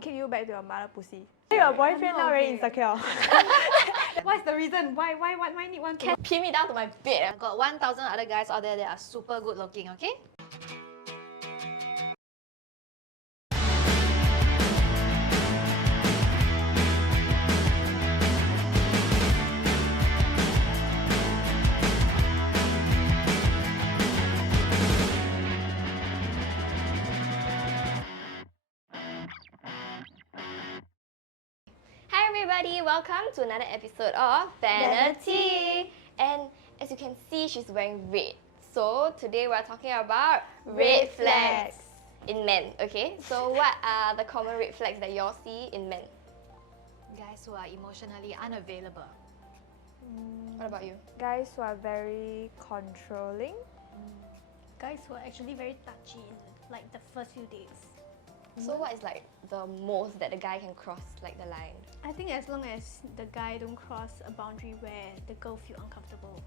kick you back to your mother pussy. Your boyfriend now very insecure. What's the reason? Why need one to Pin me down to my bed. I've got 1,000 other guys out there that are super good looking, okay? Hi everybody, welcome to another episode of Vanity. And as you can see, she's wearing red. So today we're talking about red flags in men, okay? So what are the common red flags that y'all see in men? Guys who are emotionally unavailable. What about you? Guys who are very controlling. guys who are actually very touchy in like the first few days. So what is like the most that the guy can cross like the line? I think as long as the guy don't cross a boundary where the girl feel uncomfortable.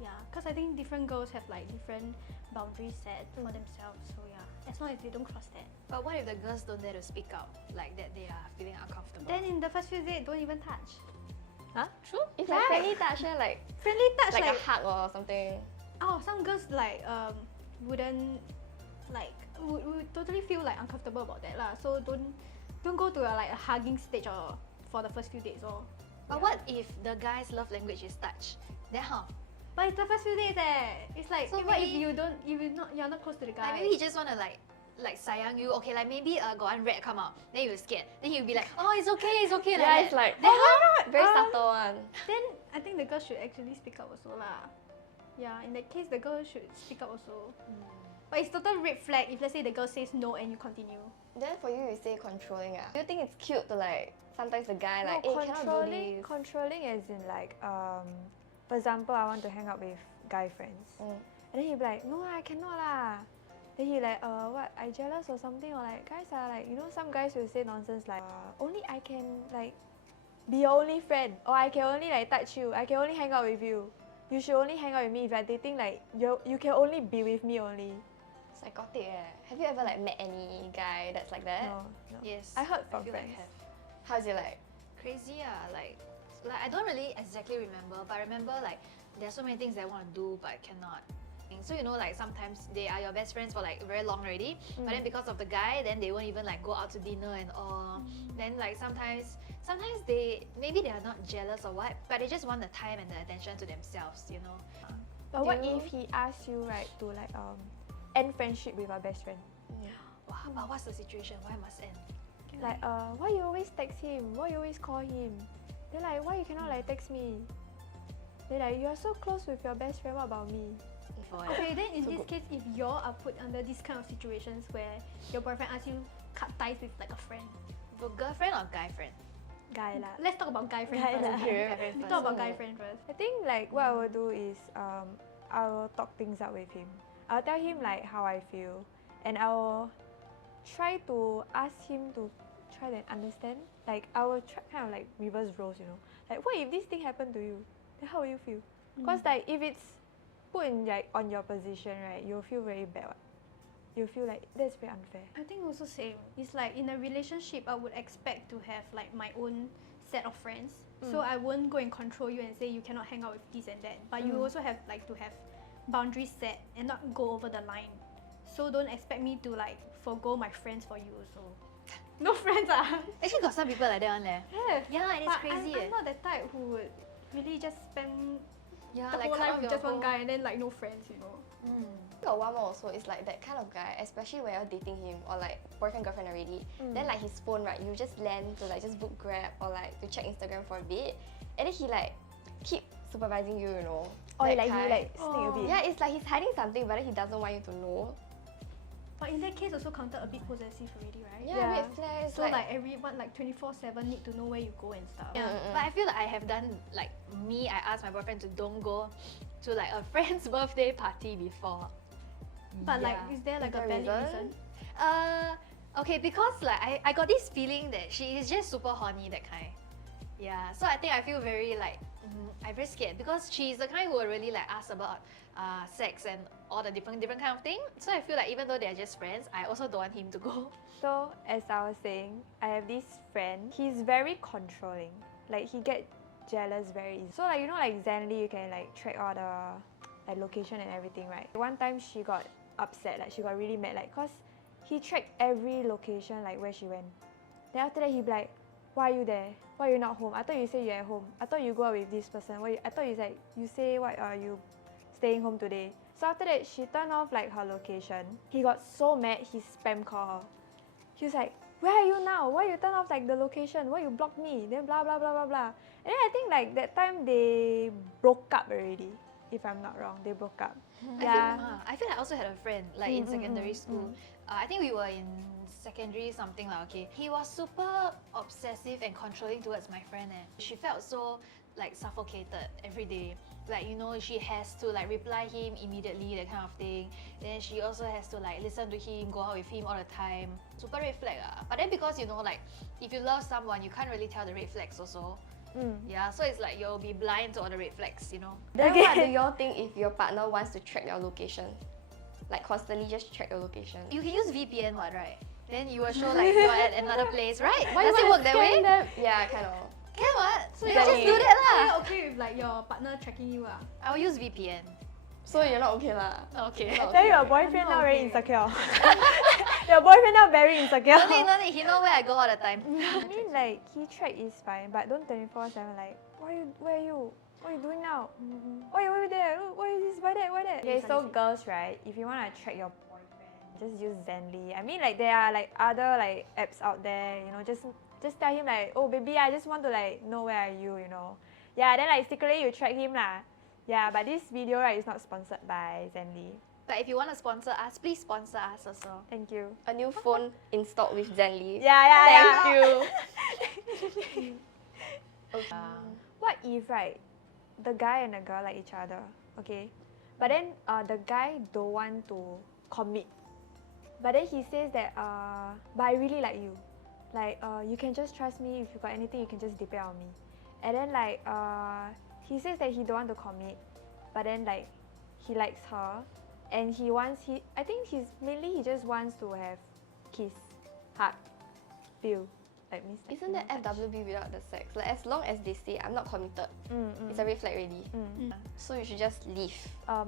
Yeah, because I think different girls have like different boundaries set for themselves. So yeah, as long as they don't cross that. But what if the girls don't dare to speak out, like that they are feeling uncomfortable? Then in the first few days, don't even touch. Huh? True? It's like friendly touch, like Friendly touch, like a hug or something. oh, some girls like wouldn't like would totally feel like uncomfortable about that lah. So don't go to a hugging stage or for the first few days or. But what if the guy's love language is touch? Then how? But it's the first few days It's like So what if maybe- you're not close to the guy? Like maybe he just wanna like sayang you. Okay, like maybe got one rat come out, then you're scared. Then he'll be like, oh, it's okay. Yeah, Like it's like then how? very subtle one. Then I think the girl should actually speak up also lah. Yeah, in that case the girl should speak up also. But it's total red flag if let's say the girl says no and you continue. Then for you say controlling ah. Do you think it's cute to like sometimes the guy like, No, hey, cannot do this? controlling as in like, for example, I want to hang out with guy friends. And then he'll be like, no, I cannot lah. Then he like, what, I jealous or something? Or like, guys are like, you know, some guys will say nonsense like, only I can like be your only friend. Or I can only like touch you. I can only hang out with you. You should only hang out with me if you're dating, like, you can only be with me only. Psychotic eh. Have you ever like met any guy that's like that? No. Yes. I heard from feel like friends. have. How's it like? Crazy like I don't really exactly remember, but I remember like there's so many things that I want to do but I cannot. And so you know, like sometimes they are your best friends for like very long already, but then because of the guy, then they won't even like go out to dinner and all. Then like sometimes maybe they are not jealous or what, but they just want the time and the attention to themselves, you know. But what if he asks you, right, to like end friendship with our best friend? Wow, but what's the situation? Why must end? Like, why you always text him? Why you always call him? They're like, why you cannot like text me? They're like, you are so close with your best friend, what about me? Okay, then in this case, if y'all are put under these kind of situations where your boyfriend asks you cut ties with like a friend. For girlfriend or guy friend? Guy lah. Let's talk about guy friend Guy first. lah. Okay? Guy friend We first. talk about guy friend first. I think like what I will do is I will talk things out with him. I'll tell him like how I feel, and I will try to ask him to try to understand. Like I will try kind of like reverse roles, you know. Like what if this thing happened to you? Then how will you feel? Because like if it's put in like on your position, right, you'll feel very bad. What? You'll feel like that's very unfair. I think also same. It's like in a relationship, I would expect to have like my own set of friends. So I won't go and control you and say you cannot hang out with this and that. But you also have like to have boundaries set and not go over the line. So don't expect me to like forgo my friends for you also. No friends ah. Actually got some people like that one leh. Yeah, and it's But crazy I'm not the type who would really just spend Yeah, the like whole cut life off with your just one whole- guy and then like no friends, you know. Got one more also, it's like that kind of guy, especially when you're dating him or like boyfriend, girlfriend already. Then like his phone, right, you just land to like just book Grab or like to check Instagram for a bit. And then he like keep supervising you, you know. Or that like you kind. like sneak a bit. Yeah, it's like he's hiding something but then he doesn't want you to know. But in that case also counted a bit possessive already, right? Yeah, red flags. So like everyone like 24/7 need to know where you go and stuff. Yeah, but I feel like I have done like me. I asked my boyfriend to don't go to like a friend's birthday party before. But like, Yeah. is there like Is a there a valid reason? reason? Okay, because like I got this feeling that she is just super horny, that kind. Yeah, so I think I feel very like I'm very scared because she's the kind who will really like ask about sex and all the different kind of thing. So I feel like even though they're just friends, I also don't want him to go. So as I was saying, I have this friend. He's very controlling. Like he get jealous very easy. So like you know like Zenly, you can like track all the like location and everything, right? One time she got upset, like she got really mad, like cause he tracked every location like where she went. Then after that he be like, why are you there? Why are you not home? I thought you say you're at home. I thought you go out with this person. I thought you like you say what are you staying home today? So after that she turned off like her location. He got so mad he spam called her. He was like, where are you now? Why you turn off like the location? Why you block me? Then blah blah blah blah blah. And then I think like that time they broke up already. If I'm not wrong, they broke up. Yeah. I feel like I also had a friend like in secondary school. I think we were in secondary something like okay. He was super obsessive and controlling towards my friend. She felt so like suffocated every day. Like you know she has to like reply him immediately, that kind of thing. Then she also has to like listen to him, go out with him all the time. Super red flag. But then because you know like if you love someone, you can't really tell the red flags also. Yeah, so it's like you'll be blind to all the red flags, you know. Then what do y'all think if your partner wants to track your location? Like constantly just track your location. You can use VPN, what, right? Then you will show like you're at another place, right? Why does it wanna work that way? Yeah, kind of. Can what? So you Exactly. just do that So lah. you're okay with like your partner tracking you? I will use VPN. So you're not okay lah. Okay. I tell you, your boyfriend I'm now not very okay. insecure. Your boyfriend now very insecure. No need. He know where I go all the time. I mean, like he track is fine, but don't 24/7 like, where are you? What are you doing now? Why are you there? Why is this? Why that? Why that? Okay, so girls, right? If you wanna track your boyfriend, just use Zenly. I mean, like there are like other like apps out there. You know, just tell him like, oh baby, I just want to like know where are you. You know, yeah. Then like secretly you track him lah. Yeah, but this video right is not sponsored by Zenly. But if you want to sponsor us, please sponsor us also. Thank you. A new phone installed with Zenly. Yeah. Thank you. Okay. What if right, the guy and the girl like each other, okay, but then the guy don't want to commit, but then he says that but I really like you, like you can just trust me. If you got anything, you can just depend on me. And then like he says that he don't want to commit, but then like he likes her, and I think he just wants to have kiss, hug, feel. Like Isn't that FWB without the sex? Like as long as they say I'm not committed, it's a red flag already. So you should just leave.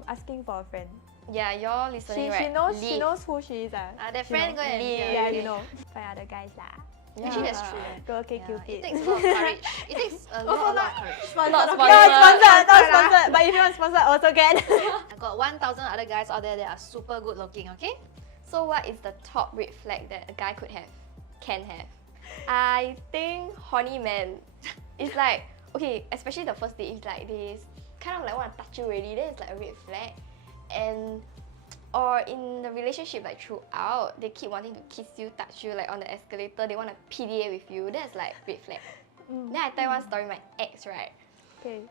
Asking for a friend. Yeah, you're listening, She right? knows Leave. who she is. That She friend know. go and Yeah, you know. Find other guys lah. Yeah. Actually, that's true. Go okay, Yeah, Cupid. it takes a lot of courage. It takes a lot of courage. Not Sponsored. But if you want sponsored, also can. I got 1,000 other guys out there that are super good looking, okay? So what is the top red flag that a guy can have? I think horny man. It's like, okay, especially the first date, it's like they kind of like want to touch you already, then it's like a red flag. And or in the relationship, like throughout, they keep wanting to kiss you, touch you, like on the escalator, they want to PDA with you. That's like red flag. Then I tell you one story, my ex, right? Okay.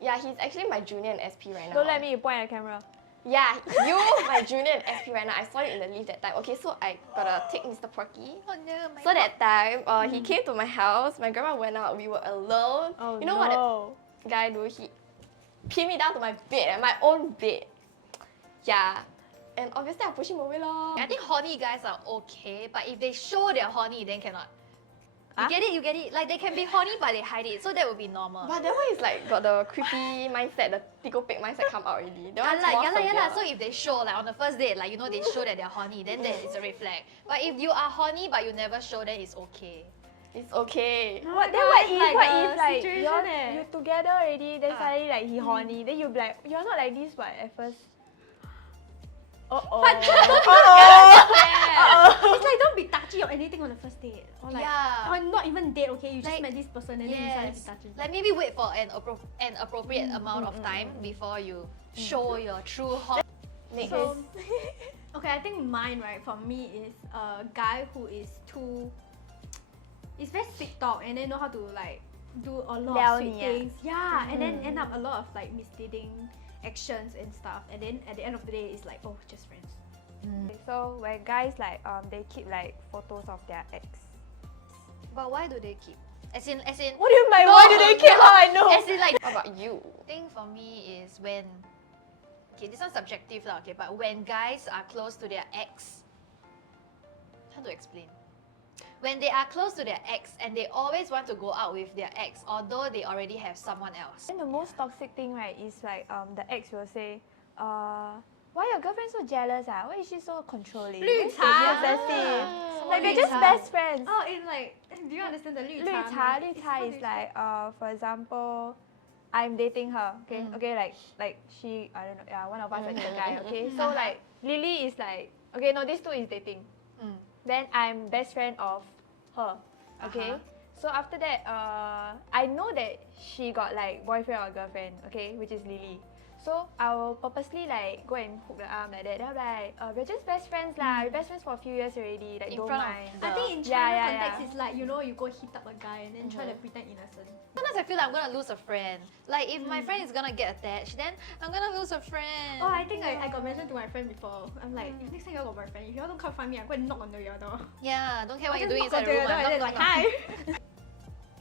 Yeah, he's actually my junior in SP right now. Don't let me point at the camera. Yeah, you, my junior in SP right now. I saw you in the lift that time. Okay, so I gotta take Mr. Porky. Oh no, my So that time, he came to my house. My grandma went out. We were alone. Oh You know no. what that guy do? He pinned me down to my bed, my own bed. Yeah, and obviously I push him away lor. I think horny guys are okay, but if they show they're horny, then cannot. You Huh? get it? Like they can be horny, but they hide it, so that would be normal. But that one is like got the creepy mindset, the tickle pig mindset come out already. That one's more Yeah lah. So severe. if they show like on the first date, like you know they show that they're horny, then that is a red flag. But if you are horny but you never show, then it's okay. It's okay. What if the like situation you together already, then suddenly like he horny, then you be like, you're not like this what at first. It's like don't be touchy or anything on the first date. Or like, Yeah. or not even date, okay? You just Like, met this person and then you started to Yes. be touchy. Like maybe wait for an appropriate amount of time before you show your true hot. Next. So, okay, I think mine, right, for me is a guy who is is very sweet talk and then know how to like do a lot of sweet things. Yeah, and then end up a lot of like misleading actions and stuff. And then at the end of the day, it's like, oh, just friends. So where guys like they keep like photos of their ex. But why do they keep? As in, What do you mean? No, Why do they care how I know? as in like, What about you? thing for me is when, okay, this one's subjective lah, okay, but when guys are close to their ex, how to explain? When they are close to their ex and they always want to go out with their ex, although they already have someone else. And the most toxic thing, right, is like the ex will say, why your girlfriend so jealous? Why is she so controlling? 绿茶。 Yes, that's it. Like they're just 绿茶。 best friends. Oh, in like, do you understand the 绿茶? 绿茶 is like for example, I'm dating her. Okay, okay, like she, I don't know, yeah, one of us is a guy. Okay, so like Lily is like, okay, no, these two is dating. Then I'm best friend of her. Okay, so after that, I know that she got like boyfriend or girlfriend. Okay, which is Lily. So I will purposely like go and hook the arm like that. Then I'm like, we're just best friends lah. We're best friends for a few years already. Like In don't front of mind. I think in China Yeah, yeah, context, yeah. it's like, you know, you go hit up a guy and then try to pretend innocent. Sometimes I feel like I'm gonna lose a friend. Like if my friend is gonna get attached, then I'm gonna lose a friend. Oh, I think I got mentioned to my friend before. I'm like, next time you all got boyfriend, if you all don't come find me, I'm going to knock on your door. Yeah, don't care what I you're just doing knock inside the room. on I'm your not door and gonna. then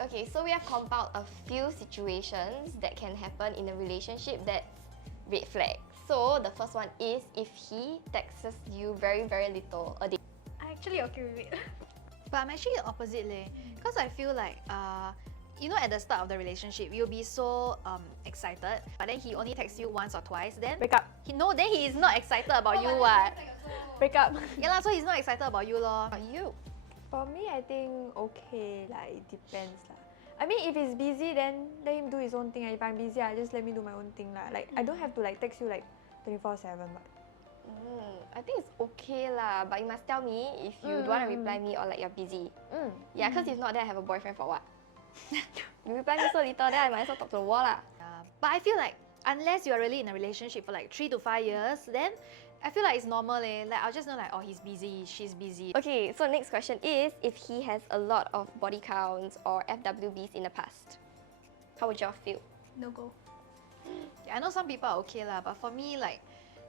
hi. Okay, so we have compiled a few situations that can happen in a relationship that's red flag. So the first one is if he texts you very, very little a day. I actually okay with it. But I'm actually the opposite leh. Because I feel like you know, at the start of the relationship, you'll be so excited, but then he only texts you once or twice. Then Break up. then he is not excited about you what? Break up. Yeah lah, so he's not excited about you lor. What about you? For me, I think okay, like it depends lah. I mean, if he's busy, then let him do his own thing. If I'm busy, I just let me do my own thing lah. Like I don't have to like text you like 24/7. But I think it's okay lah, but you must tell me if you don't want to reply me or like you're busy. Yeah, because if not, then I have a boyfriend for what? You reply me so little, then I might as well talk to the wall lah. But I feel like unless you are really in a relationship for like 3 to 5 years, then I feel like it's normal eh. Like I'll just know like, oh, he's busy, she's busy. Okay, so next question is if he has a lot of body counts or FWBs in the past, how would y'all feel? No go. Yeah, I know some people are okay lah, but for me like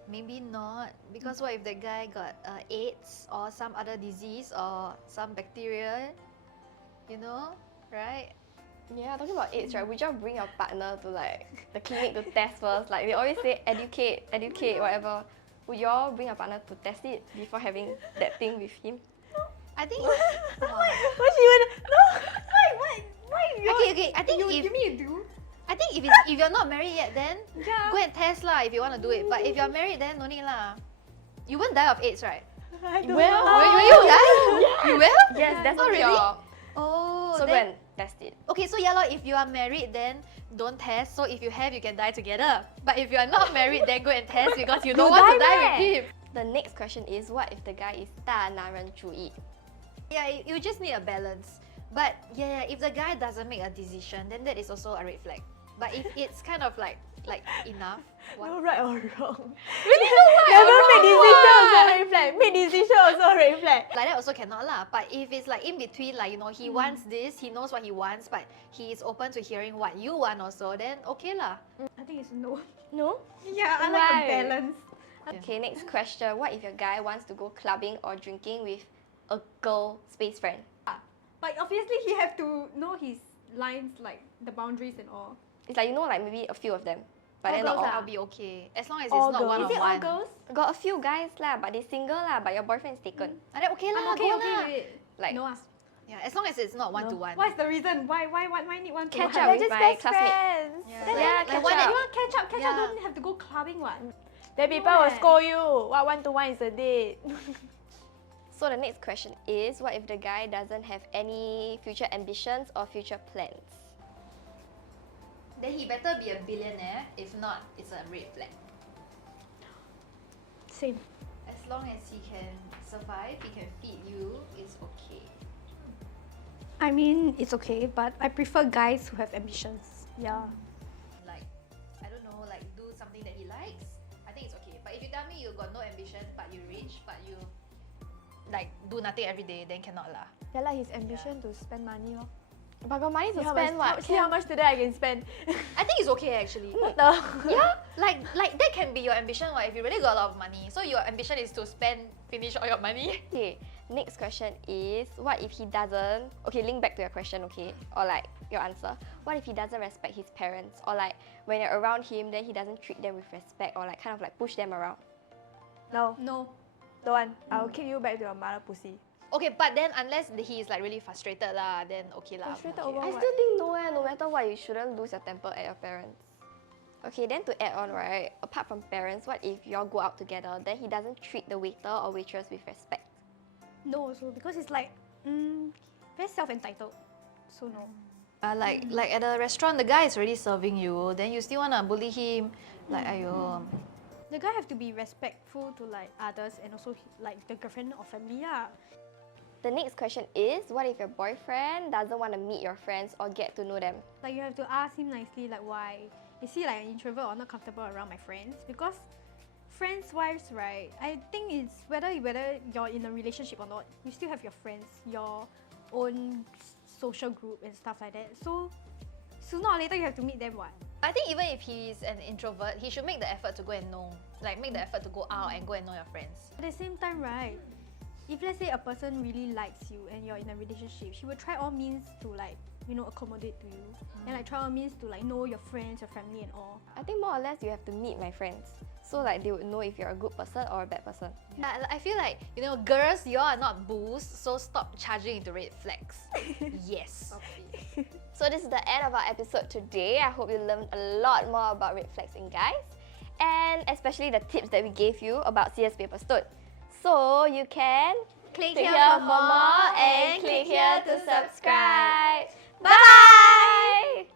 maybe not, because what if the guy got AIDS or some other disease or some bacteria, you know, right? Yeah, talking about AIDS, right? Would y'all bring your partner to like the clinic to test first? Like they always say educate, whatever. Would y'all bring your partner to test it before having that thing with him? I think. what she would no. Why? Okay. I think You mean you do? I think if you're not married yet, then Yeah. go and test lah if you want to do it. But if you're married, then no need lah. You won't die of AIDS, right? I don't Well, know. Will you die? You will? Yes, that's Oh, what really? your. Oh, So go then, and test it. okay, so yeah, if you are married, then don't test. So if you have, you can die together. But if you are not married, then go and test because you don't want to die with him. The next question is what if the guy is 大男人主义? Yeah, you just need a balance. But yeah, if the guy doesn't make a decision, then that is also a red flag. But if it's kind of like enough, No what? right or wrong. Really no right Never or make wrong decision what? also red flag. Make decision also red flag. Like that also cannot lah. But if it's like in between, like you know, he wants this, he knows what he wants, but he is open to hearing what you want also, then okay lah. I think it's no. No? Yeah, I like Why? a balance. Okay, next question. What if your guy wants to go clubbing or drinking with a girl space friend? But obviously he have to know his lines, like the boundaries and all. It's like, you know, like maybe a few of them. But then All not girls, all. I'll be okay as long as All it's not girls. one Is on it all one. girls? Got a few guys lah, but they single lah, but your boyfriend is taken. And then okay lah, I'm okay go lah. with it. Like, No. Yeah, as long as it's not one to one. What's the reason? Why need one to Catch one? up They're with just my best classmate. friends. Yeah. Then Yeah, like, catch why up. you want catch up? Catch up Yeah. don't have to go clubbing what? Then people will scold you. What 1-to-1 is a date? so the next question is what if the guy doesn't have any future ambitions or future plans? Then he better be a billionaire. If not, it's a red flag. Same. As long as he can survive, he can feed you, it's okay. I mean, it's okay, but I prefer guys who have ambitions. Yeah. Like, I don't know, like do something that he likes, I think it's okay. But if you tell me you got no ambition, but you rich, but you like do nothing every day, then cannot lah. Yeah lah, his ambition to spend money lor. But got money to See how spend much, what? see how much today I can spend. I think it's okay actually. What the? Yeah, like that can be your ambition. What if you really got a lot of money? So your ambition is to finish all your money. Okay, Next question is, what if he doesn't, okay, link back to your question, okay, or like your answer. What if he doesn't respect his parents, or like when you're around him, then he doesn't treat them with respect, or like kind of like push them around? No, No. don't want. I'll kick you back to your mother pussy. Okay, but then unless he is like really frustrated lah, then okay lah. Frustrated okay. over I what? still think no, no matter what, you shouldn't lose your temper at your parents. Okay, then to add on, right, apart from parents, what if y'all go out together, then he doesn't treat the waiter or waitress with respect? No also, because it's like very self-entitled. So no. Like at a restaurant, the guy is already serving you, then you still wanna bully him, like ayo. The guy have to be respectful to like others and also like the girlfriend or family. The next question is, what if your boyfriend doesn't want to meet your friends or get to know them? Like you have to ask him nicely, like why. Is he like an introvert or not comfortable around my friends? Because friends-wise, right, I think it's whether you're in a relationship or not, you still have your friends, your own social group and stuff like that. So sooner or later you have to meet them, what? I think even if he's an introvert, he should make the effort to go and know, like make the effort to go out and go and know your friends. At the same time, right, if let's say a person really likes you and you're in a relationship, she will try all means to like, you know, accommodate to you and like try all means to like know your friends, your family and all. I think more or less you have to meet my friends. So like they would know if you're a good person or a bad person. Yeah, I feel like, you know, girls, you all are not bulls, so stop charging into red flags. Yes. So this is the end of our episode today. I hope you learned a lot more about red flags in guys, and especially the tips that we gave you about CS paper stone. So you can Click click here for more and click here to subscribe. Bye!